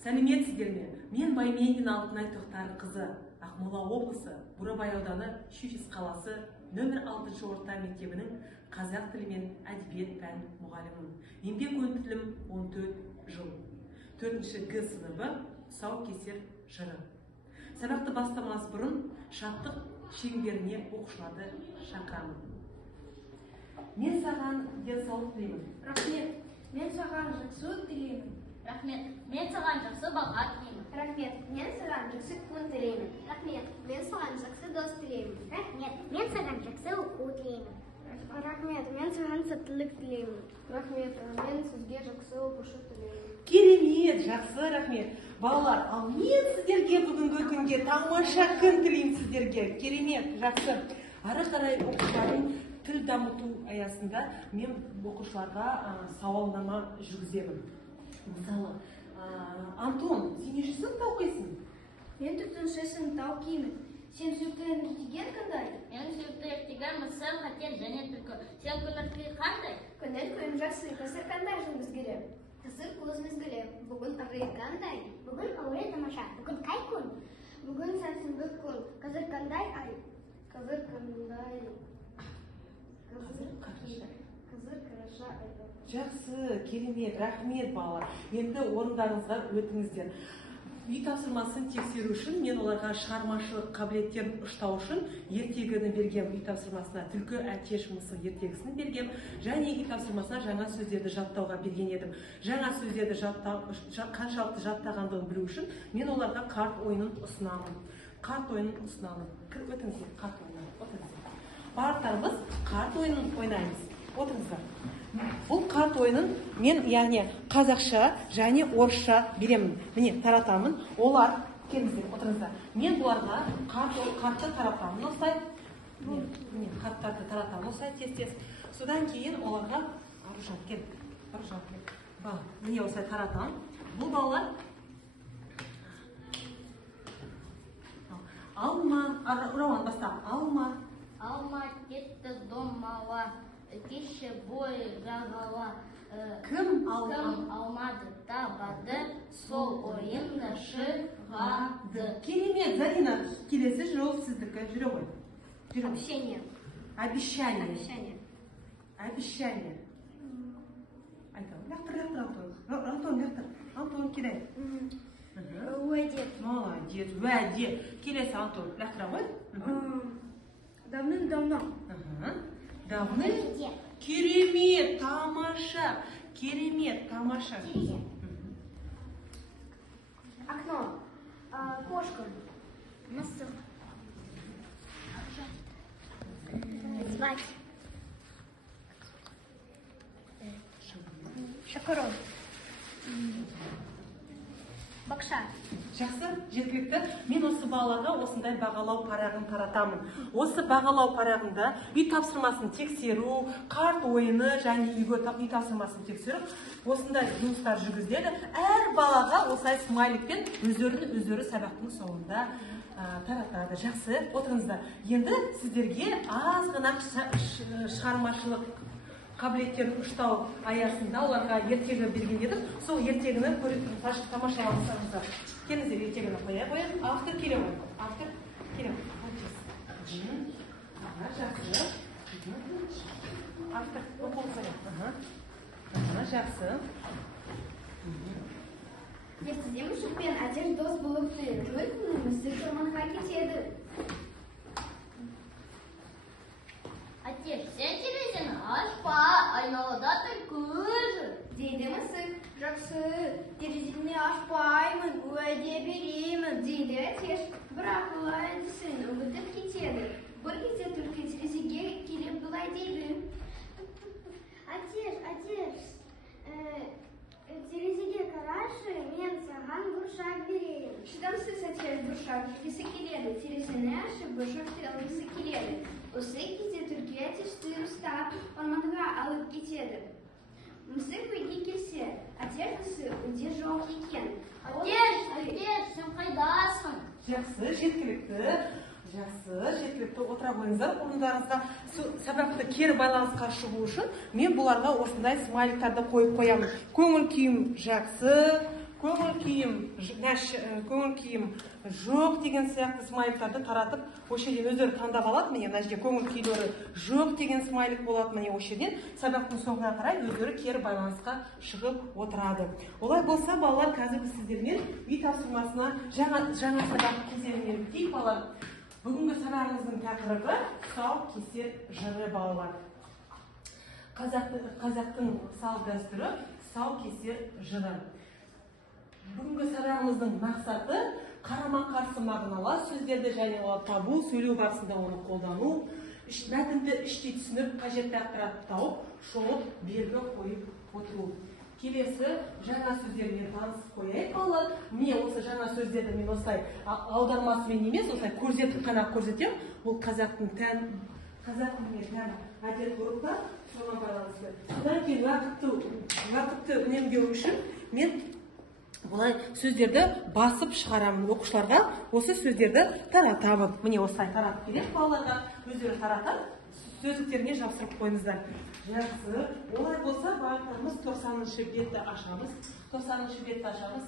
Сәлеметсіздер ме? Мен Байменин Алтынай Тоқтар қызы, Ақмола облысы, Бурабай ауданы, Шүшес қаласы, нөмір 6 орта мектебінің қазақ тілі мен әдебиет пән мұғалімімін. Еңбек өтілім 14 жыл. 4-ші Г сыныбы тұсаукесер жыры. Сабақты бастамас бұрын шаттық шеңберіне оқушыларды шақырамын. Мен саған денсаулық тілеймін. Рахмет. Мен саған жақсы тілеймін. Рахмет. Мен саған жақсы баға тілеймін. Рахмет. Мен саған жақсы күн тілеймін. Рахмет. Мен саған жақсы дос тілеймін. Рахмет. Мен саған жақсы оқу тілеймін. Рахмет. Мен саған сәттілік тілеймін. Рахмет. Мен сізге жақсы оқушы тілеймін. Керемет, жақсы, рахмет. Балалар, ал мен сіздерге бүгінгі күнге тамаша күн тілеймін сіздерге. Керемет, жақсы. Ары қарай оқушылардың тіл дамыту аясында мен оқушыларға сауалнама жүргіземін. Мысалы, Антон, сен нешінші сыныпта оқисың? Мен 4-ші сыныпта оқимын. Сен сүйікті ертеген қандай? Мен сүйікті ертегім мысыр, қатен және түлкі. Сен көңіл-күй қандай? Көңіл-күйім жақсы. Қазір қандай жыл мезгілі? Қазір күз мезгілі. Бүгін ары қандай? Бүгін ауа тамаша. Бүгін қай күн? Бүгін сәрсенбі күн. Қазір қандай ай? Қазір қандай? Қазір қараша ай. Жақсы, керемет, рахмет балалар. Енді орындарыңызға өтіңіздер. Үй тапсырмасын тексеру үшін мен оларға шығармашылық қабілеттерін ұштау үшін ертегіні бергем. Үй тапсырмасына түлкі, әтеш, мысық ертегісін бергем. Және үй тапсырмасына жаңа сөздерді жаттауға берген едім. Жаңа сөздерді қаншалықты жаттағандығын білу үшін мен оларға карт ойынын ұсынамын. Карт ойынын ұсынамын. Өтіңіздер, карт ойынын. Отырыңыздар. Барлықтарымыз карт ойынын ойнаймыз. Отырыңыздар. Бұл карт ойынын мен яғни қазақша және орысша беремін. Міне таратамын. Олар келіңіздер, отырыңыздар. Мен бұларға картты таратамын осылай. Міне карттарды таратамын осылай тез-тез. Содан кейін оларға Аружан кел. Міне осылай таратамын. Бұл балалар алма, Рауан баста. Алма кетті домала. Кеше бойы жағала. Кім алмады табады, сол ойынны шығады. Керемет, Зарина, келесі жол сіздікі жүре ғой. Обещание. Обещание. Айтам. Антон, келе. Уәде. Молодец, уәде. Келесі Антон, лақтыра ғой. Давным-давно. Керемет, тамаша. Окно. Кошка. Мысық. Звать. Шакарон. Бақша. Жақсы, жеткілікті. Мен осы балаларға осындай бағалау парағын таратамын. Осы бағалау парағында үй тапсырмасын тексеру, карт ойыны және үй тапсырмасын тексеру, осындай жұмыстар жүргізіледі. Әр балаға осылай смайликпен өздері сабақтың соңында таратады. Жақсы, отырыңыздар. Енді сіздерге азғана шығармашылық қабілеттерін ұштау аясында оларға ертегі берген едім. Сол ертегіні тамашалаңыздар. Келіңіздер, ертегіні қояйық. Автор келе ғой. Жақсы. Автор оқылса. Жақсы. Ертеде мүшікпен әтеш дос болыпты. Жой күні мүсік жаманға кетеді. Әтеш, сен терезені ашпа, айналада түлкі жүр. Дейді мысық. Жақсы, терезені ашпаймын, уәде беремін. Дейді әтеш. Бірақ бұлай әдісін үмітіп кетеді. Бір кезде түлкі терезеге келіп бұлай дейді. Әтеш, терезеге қарашы, мен саған бұршақ берейін. Шыдамсыз әтеш бұршақ жегісі келеді. Терезені ашып бұршақты алғысы келеді. Осы кезде түлкі әтешті ұстап орманға алып кетеді. Мысық үйге келсе, әтеш үйде жоқ екен. Әтеш, сен қайдасың? Жақсы, жеткілікті. Отыра қойыңыздар. Орындарыңызға сабақты кері байланысқа шығу үшін мен бұларға осындай смайликтарды қойып қоямын. Көңіл күйім жақсы, көңіл күйім жоқ деген сияқты смайликтарды таратып, осы жерден өздері таңдап алады. Міне мына жерге көңіл күйлері жоқ деген смайлик болады. Міне осы жерден сабақтың соңына қарай өздері кері байланысқа шығып отырады. Олай болса, балалар, қазір біз сіздермен үй тапсырмасына жаңа сабақ кезеңіне өтейік, балалар. Бүгінгі сабағымыздың тақырыбы тұсаукесер жыры, балалар. Қазақтың салт дәстүрі тұсаукесер жыры. Бүгінгі сабағымыздың мақсаты қарама-қарсы мағыналы сөздерді және табу, сөйлеу барысында оны қолдану, мәтінді іштей түсініп, қажетті ақпаратты тауып, шолып, белгі қойып отыру. Келесі жаңа сөздермен танысып қояйық, балалар. Міне осы жаңа сөздерді мен осылай аудармасымен емес, осылай көрсетіп қана көрсетем. Ол қазақтың тән әдет-ғұрыпта соған байланысты. Содан кейін уақытты үнемдеу үшін мен бұлай сөздерді басып шығарамын, оқушыларға осы сөздерді таратамын. Міне осылай таратып береді балаларға, өздері таратып, сөздіктеріне жабыстырып қойыңыздар. Жақсы. Олай болса, бағыттарымыз 90-шы бетті ашамыз. 90-шы бетті ашамыз.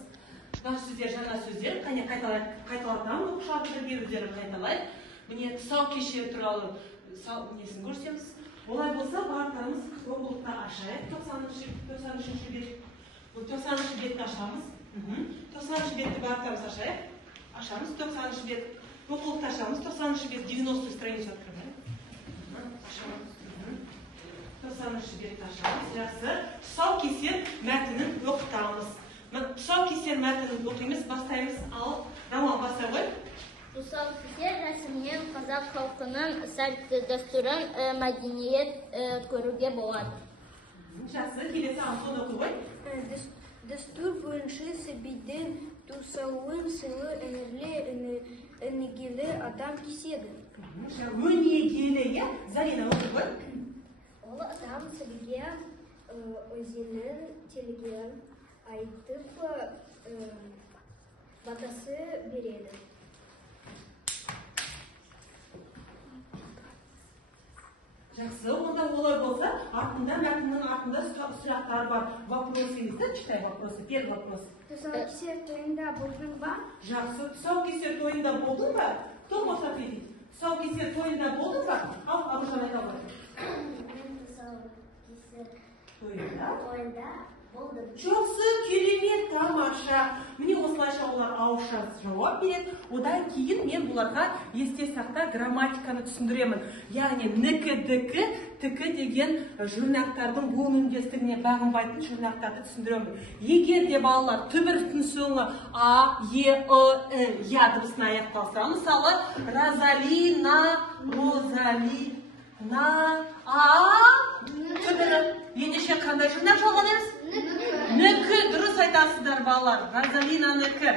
Жаңа сөздер, қане қайталатамын, оқушыларды бірге өздері қайталайды. Міне тұсаукесер туралы несін көрсетеміз. Олай болса, бағыттарымыз оқулықта ашайық. 90-шы бет. 90-шы бетті ашамыз. 90-шы бетті бағыттарымыз ашайық. Ашамыз. 90-шы бет. Оқулықта ашамыз. 90-шы бет 90-й страницу открываем. Ашамыз. 90-шы бетті ашамыз. Жақсы. Тұсаукесер мәтінін оқытамыз. Тұсаукесер мәтінін оқимыз, бастаймыз. Ал роман бастай ғой. Тұсаукесер рәсімінен қазақ халқының салт дәстүрін, мәдениет көруге болады. Жақсы, келесі аңқын оқы ғой. Дәстүр бойынша сәбидің тұсауын сыйлы өнегелі адам кеседі. Өнегелі, Зарина оқы ғой. Ол адам сәбиге өзінің телеген айтып батасы береді. Жақсы, онда олай болса, мәтіннің артында сұрақтар бар. Вопросы есть, читай вопросы. Первый вопрос. Тұсаукесер тойында болдың ба? Жақсы, тұсаукесер тойында болдың ба? Кто может ответить? Тұсаукесер тойында болдың ба? Ал, Абушан айта бар. Мен тұсаукесер Тойында болдым. Жақсы, керемет, тамаша. Міне осылайша олар ауызша жауап береді. Одан кейін мен бұларға есте сақта грамматиканы түсіндіремін. Яғни нікі, тікі деген жұрнақтардың буын үндестігіне бағынбайтын жұрнақтарды түсіндіремін. Егер де балалар түбіртін соңы А, Е, Ы, Я дыбысына аяқталса, мысалы, Розалина, түбірі. Ендеше қандай жұрнақ жалған емес? Нікі, дұрыс айтасыздар балалар. Розалина нікі.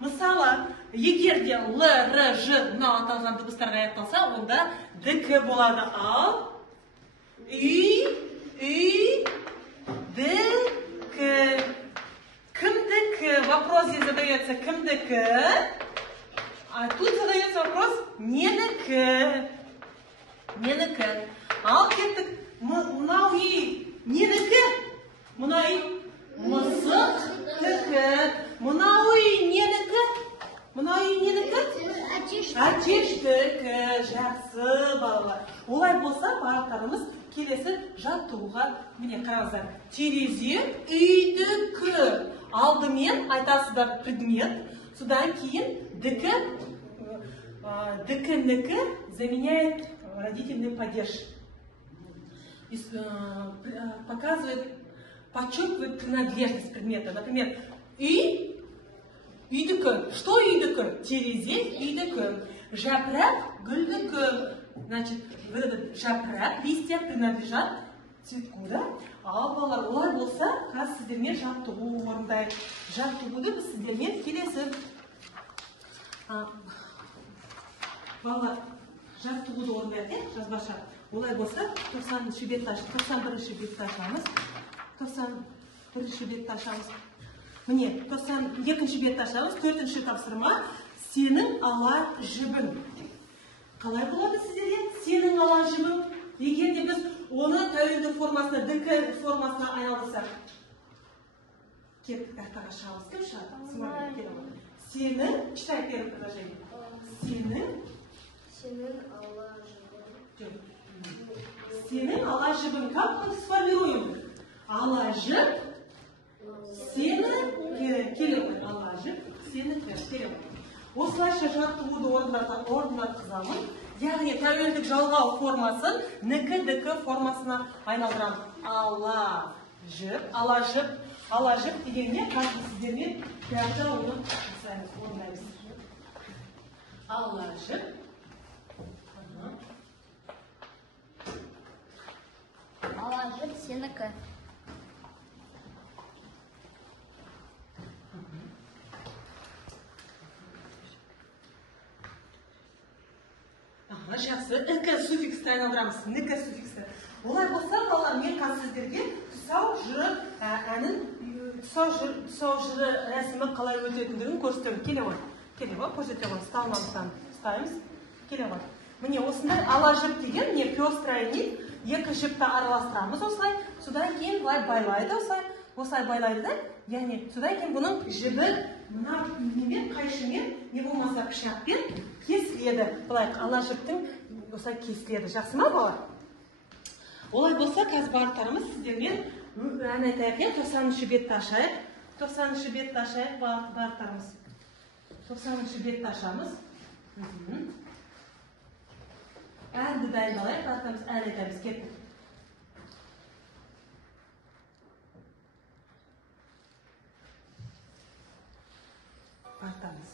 Мысалы, егер де Л, Р, Ж мынау аталған дыбыстарға аяқталса, онда дікі болады. Ал, үй, дікі. Кімдікі? Вопрос здесь задается. Кімдікі? А тут задается вопрос ненікі. Ненікі. Ал кеттік. Мынау үй ненікі? Мынау үй мысықтікі. Мынау үй ненікі? Мынау үй ненікі? Әтештікі. Жақсы балалар. Олай болса, бағыттарымыз келесі жаттығуға. Міне қараңыздар. Терезе үйдікі. Алдымен айтасыздар предмет. Содан кейін дікі заменяет родительный падеж. Показывает, подчеркивает принадлежность предмета. Например, үйдікі. Что үйдікі? Терезе үйдікі. Жапырақ гүлдікі. Значит, вот этот жапырақ, листья принадлежат цветку, да? Ал балалар, олай болса, қазір сіздермен жаттығу орындайық. Жаттығуды біз сіздермен келесі. Балалар, жаттығуды орындайық, жазбаша. Олай болса, 91-ші бетті ашамыз. 91-ші бетті ашамыз. Міне, 92-ші бетті ашамыз. 4-ші тапсырма. Сенің ала жібін. Қалай болады сіздерге? Сенің ала жібін. Егер де біз оны тәуелді формасына, дікі формасына айналдырсақ. Кеп, артаға шығамыз. Кім шығады? Смағұл, келіп отыр. Сенің, читай первое предложение. Сенің Алла жібін. Сенің Алла жібін. Как мы сформируем? Алла жіб, сені келіп отыр. Алла жіб, сені келіп отыр. Осылайша жаттығуды орнатқызамын. Яғни тәуелдік жалғау формасын нікі формасына айналдырамын. Ала жіп дегенде қазір сіздермен бәрді оны орындаймыз. Ала жіп. Ала жіп сенікі. Жақсы, ікі суффиксті айналдырамыз. Нікі суффиксті. Олай болса, балалар, мен қазір сіздерге тұсау жыры әнін, тұсау жыры рәсімі қалай өтетіндігін көрсетемін. Келе ғой, көрсетемін. Ұстаймыз. Келе ғой. Міне осындай ала жіп деген, не пестрая нит, екі жіпті араластырамыз осылай. Содан кейін былай байлайды осылай байлайды да. Яғни, содан кейін бұның жібі мына немен, қайшымен, не болмаса пышақпен кесіледі. Былай ала жіптің осылай кесіледі. Жақсы ма балар? Олай болса, қазір барлықтарымыз сіздермен ән айтайық. 90-шы бетті ашайық. 90-шы бетті ашайық барлықтарымыз. 90-шы бетті ашамыз. Әнді дайындалайық. Барлықтарымыз ән айтамыз. Кеттік. Барлықтарымыз.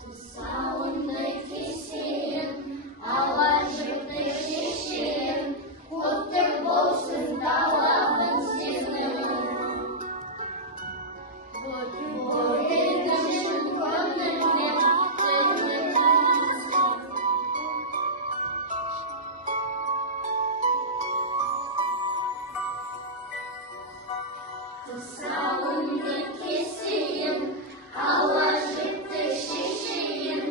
Тұсауынды кесейін, ала жіпті шешейін, құтты болсын талабын сенің. Бүгін үшін көңілмен тұсауынды кесейін, ала жіпті шешейін,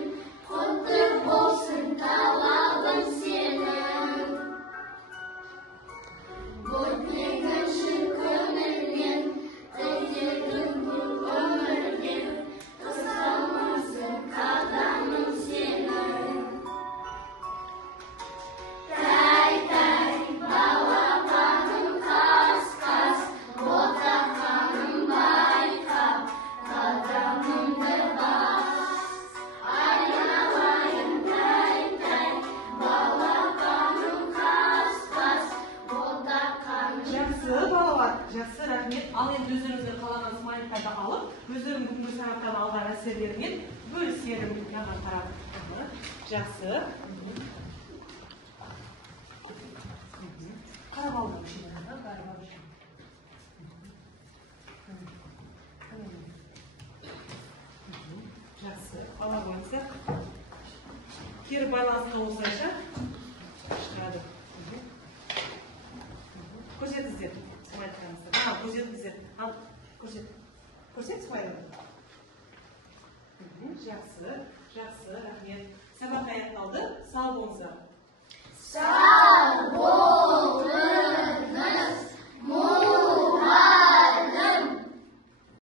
құтты болсын талабын сенің. Бүгін үшін көңілмен тілегім бұл өмірден, тұсалмасын қадамың сенің. Тай-тай, балапаным қас-қас, ботақаным байқап, қадамымды бас. Айналайын тай-тай, балапаным қас-қас, ботақаным. Жақсы, балалар. Жақсы, рахмет. Ал енді өздеріңізге қалаған смайликтарды алып, өздерің бүгінгі сағаттан алған әсерлерімен бөлісерім маған қарап. Жақсы. Қарап алды жақсы. Ала қойыңыздар. Кері байланысты осылайша